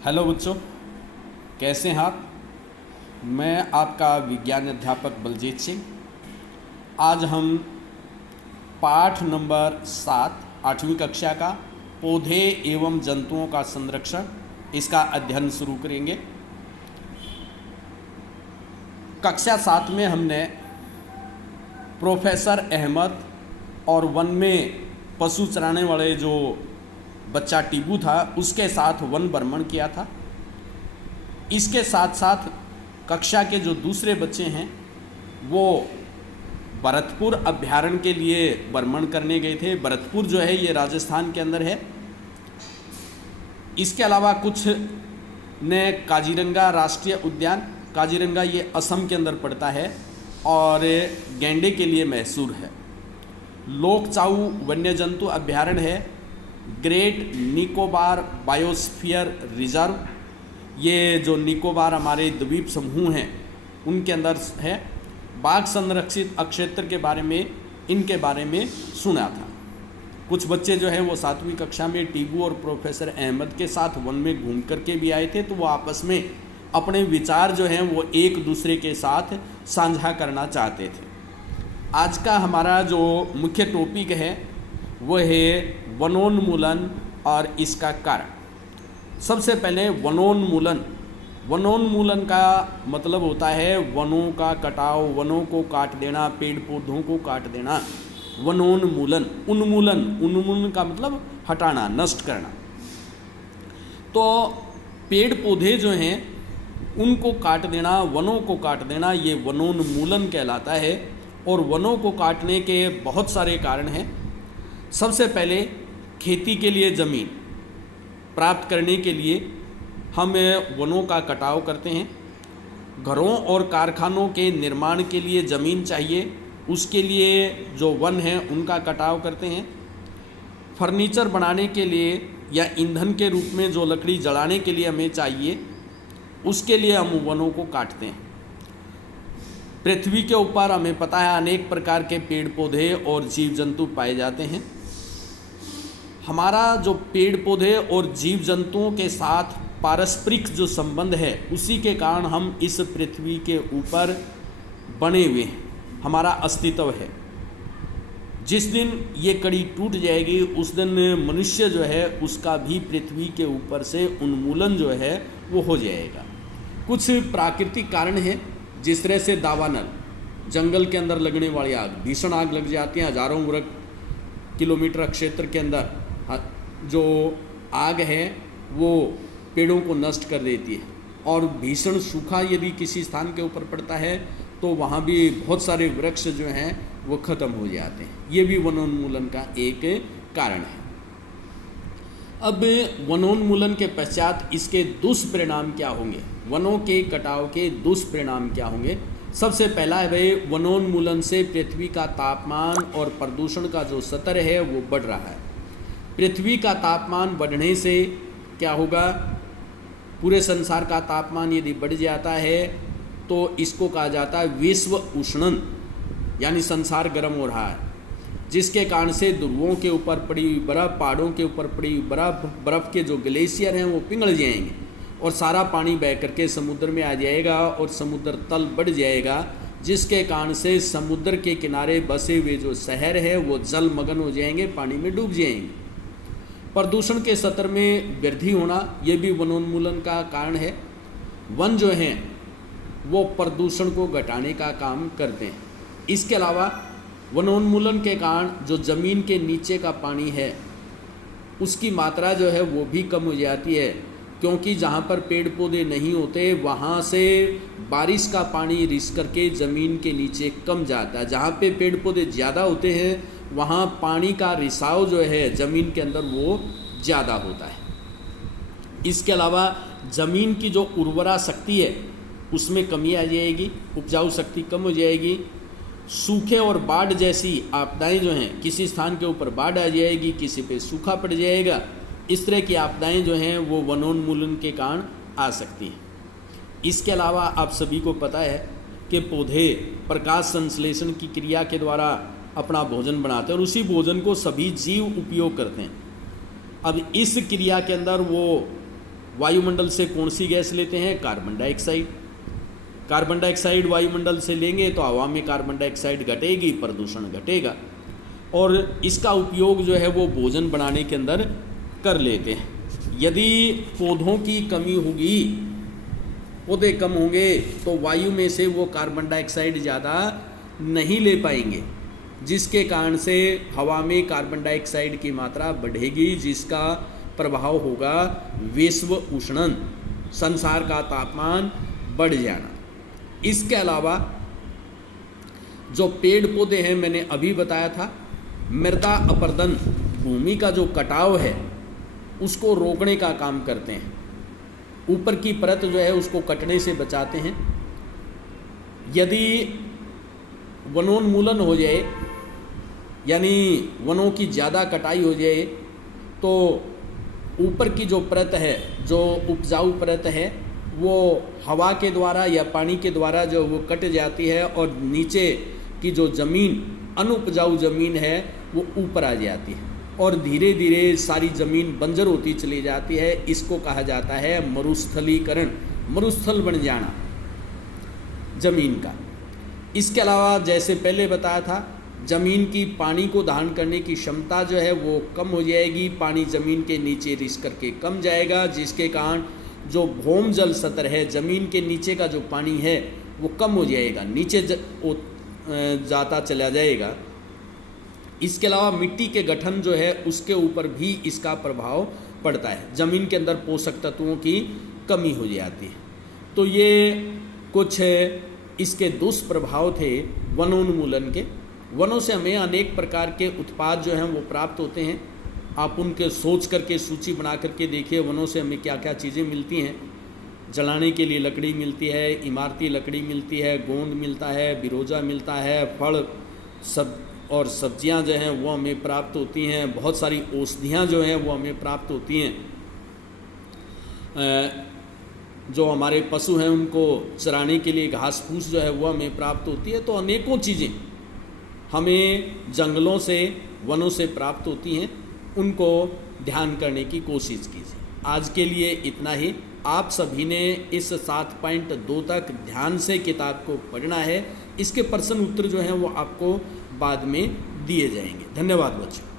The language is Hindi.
हेलो बच्चों, कैसे हैं आप। मैं आपका विज्ञान अध्यापक बलजीत सिंह। आज हम पाठ नंबर 7 8वीं कक्षा का पौधे एवं जंतुओं का संरक्षण इसका अध्ययन शुरू करेंगे। कक्षा 7 में हमने प्रोफेसर अहमद और वन में पशु चराने वाले जो बच्चा टीबू था उसके साथ वन भ्रमण किया था। इसके साथ साथ कक्षा के जो दूसरे बच्चे हैं वो भरतपुर अभ्यारण्य के लिए भ्रमण करने गए थे। भरतपुर जो है ये राजस्थान के अंदर है। इसके अलावा कुछ ने काजीरंगा राष्ट्रीय उद्यान, काजीरंगा ये असम के अंदर पड़ता है और गैंडे के लिए मैसूर है। लोकचाऊ वन्य जंतु अभ्यारण्य है। ग्रेट निकोबार बायोस्फीयर रिजर्व, ये जो निकोबार हमारे द्वीप समूह हैं उनके अंदर है। बाघ संरक्षित अक्षेत्र के बारे में इनके बारे में सुना था। कुछ बच्चे जो हैं वो 7वीं कक्षा में टीबू और प्रोफेसर अहमद के साथ वन में घूम करके भी आए थे, तो वो आपस में अपने विचार जो हैं वो एक दूसरे के साथ साझा करना चाहते थे। आज का हमारा जो मुख्य टॉपिक है वो है वनोन्मूलन और इसका कारण। सबसे पहले वनोन्मूलन। वनोन्मूलन का मतलब होता है वनों का कटाव, वनों को काट देना, पेड़ पौधों को काट देना। वनोन्मूलन, उन्मूलन, उन्मूलन का मतलब हटाना, नष्ट करना। तो पेड़ पौधे जो हैं उनको काट देना, वनों को काट देना, ये वनोन्मूलन कहलाता है। और वनों को काटने के बहुत सारे कारण हैं। सबसे पहले खेती के लिए ज़मीन प्राप्त करने के लिए हम वनों का कटाव करते हैं। घरों और कारखानों के निर्माण के लिए ज़मीन चाहिए, उसके लिए जो वन हैं उनका कटाव करते हैं। फर्नीचर बनाने के लिए या ईंधन के रूप में जो लकड़ी जलाने के लिए हमें चाहिए उसके लिए हम वनों को काटते हैं। पृथ्वी के ऊपर हमें पता है अनेक प्रकार के पेड़ पौधे और जीव जंतु पाए जाते हैं। हमारा जो पेड़ पौधे और जीव जंतुओं के साथ पारस्परिक जो संबंध है उसी के कारण हम इस पृथ्वी के ऊपर बने हुए हैं, हमारा अस्तित्व है। जिस दिन ये कड़ी टूट जाएगी उस दिन मनुष्य जो है उसका भी पृथ्वी के ऊपर से उन्मूलन जो है वो हो जाएगा। कुछ प्राकृतिक कारण हैं, जिस तरह से दावानल, जंगल के अंदर लगने वाली आग, भीषण आग लग जाती है। हजारों वर्ग किलोमीटर क्षेत्र के अंदर जो आग है वो पेड़ों को नष्ट कर देती है। और भीषण सूखा यदि किसी स्थान के ऊपर पड़ता है तो वहाँ भी बहुत सारे वृक्ष जो हैं वो ख़त्म हो जाते हैं। ये भी वनोन्मूलन का एक कारण है। अब वनोन्मूलन के पश्चात इसके दुष्परिणाम क्या होंगे, वनों के कटाव के दुष्परिणाम क्या होंगे। सबसे पहला है भाई, वनोन्मूलन से पृथ्वी का तापमान और प्रदूषण का जो स्तर है वो बढ़ रहा है। पृथ्वी का तापमान बढ़ने से क्या होगा, पूरे संसार का तापमान यदि बढ़ जाता है तो इसको कहा जाता है विश्व उष्णन, यानी संसार गर्म हो रहा है, जिसके कारण से ध्रुवों के ऊपर पड़ी हुई बर्फ़, पहाड़ों के ऊपर पड़ी हुई बर्फ़ के जो ग्लेशियर हैं वो पिघल जाएंगे और सारा पानी बह करके समुद्र में आ जाएगा और समुद्र तल बढ़ जाएगा, जिसके कारण से समुद्र के किनारे बसे हुए जो शहर है वो जलमग्न हो जाएंगे, पानी में डूब जाएंगे। प्रदूषण के स्तर में वृद्धि होना ये भी वनोन्मूलन का कारण है। वन जो हैं वो प्रदूषण को घटाने का काम करते हैं। इसके अलावा वनोन्मूलन के कारण जो ज़मीन के नीचे का पानी है उसकी मात्रा जो है वो भी कम हो जाती है, क्योंकि जहाँ पर पेड़ पौधे नहीं होते वहाँ से बारिश का पानी रिस करके ज़मीन के नीचे कम जाता है। जहाँ पे पेड़ पौधे ज़्यादा होते हैं वहाँ पानी का रिसाव जो है ज़मीन के अंदर वो ज़्यादा होता है। इसके अलावा ज़मीन की जो उर्वरा शक्ति है उसमें कमी आ जाएगी, उपजाऊ शक्ति कम हो जाएगी। सूखे और बाढ़ जैसी आपदाएं जो हैं, किसी स्थान के ऊपर बाढ़ आ जाएगी, किसी पे सूखा पड़ जाएगा, इस तरह की आपदाएं जो हैं वो वनोन्मूलन के कारण आ सकती हैं। इसके अलावा आप सभी को पता है कि पौधे प्रकाश संश्लेषण की क्रिया के द्वारा अपना भोजन बनाते हैं और उसी भोजन को सभी जीव उपयोग करते हैं। अब इस क्रिया के अंदर वो वायुमंडल से कौन सी गैस लेते हैं? Carbon dioxide. कार्बन डाइऑक्साइड वायुमंडल से लेंगे तो हवा में कार्बन डाइऑक्साइड घटेगी, प्रदूषण घटेगा। और इसका उपयोग जो है वो भोजन बनाने के अंदर कर लेते हैं। यदि पौधों की कमी होगी, पौधे कम होंगे, तो वायु में से वो कार्बन डाइऑक्साइड ज़्यादा नहीं ले पाएंगे, जिसके कारण से हवा में कार्बन डाइऑक्साइड की मात्रा बढ़ेगी, जिसका प्रभाव होगा विश्व उष्णन, संसार का तापमान बढ़ जाना। इसके अलावा जो पेड़ पौधे हैं, मैंने अभी बताया था, मृदा अपरदन, भूमि का जो कटाव है उसको रोकने का काम करते हैं। ऊपर की परत जो है उसको कटने से बचाते हैं। यदि वनोन्मूलन हो जाए, यानी वनों की ज़्यादा कटाई हो जाए, तो ऊपर की जो परत है, जो उपजाऊ परत है, वो हवा के द्वारा या पानी के द्वारा जो वो कट जाती है, और नीचे की जो ज़मीन, अनुपजाऊ ज़मीन है, वो ऊपर आ जाती है और धीरे धीरे सारी ज़मीन बंजर होती चली जाती है। इसको कहा जाता है मरुस्थलीकरण, मरुस्थल बन जाना ज़मीन का। इसके अलावा जैसे पहले बताया था, ज़मीन की पानी को धारण करने की क्षमता जो है वो कम हो जाएगी, पानी ज़मीन के नीचे रिस करके कम जाएगा, जिसके कारण जो भौम जल स्तर है, ज़मीन के नीचे का जो पानी है वो कम हो जाएगा, नीचे जाता चला जाएगा। इसके अलावा मिट्टी के गठन जो है उसके ऊपर भी इसका प्रभाव पड़ता है, ज़मीन के अंदर पोषक तत्वों की कमी हो जाती है। तो ये कुछ इसके दुष्प्रभाव थे वनोन्मूलन के। वनों से हमें अनेक प्रकार के उत्पाद जो हैं वो प्राप्त होते हैं। आप उनके सोच करके सूची बना करके देखिए, वनों से हमें क्या क्या चीज़ें मिलती हैं। जलाने के लिए लकड़ी मिलती है, इमारती लकड़ी मिलती है, गोंद मिलता है, बिरोजा मिलता है, फल सब और सब्जियां जो हैं वो हमें प्राप्त होती हैं। बहुत सारी औषधियाँ जो हैं वो हमें प्राप्त होती हैं। जो हमारे पशु हैं उनको चराने के लिए घास फूस जो है वो हमें प्राप्त होती है। तो अनेकों चीज़ें हमें जंगलों से, वनों से प्राप्त होती हैं, उनको ध्यान करने की कोशिश कीजिए। आज के लिए इतना ही। आप सभी ने इस 7.2 तक ध्यान से किताब को पढ़ना है। इसके प्रश्न उत्तर जो हैं वो आपको बाद में दिए जाएंगे। धन्यवाद बच्चों।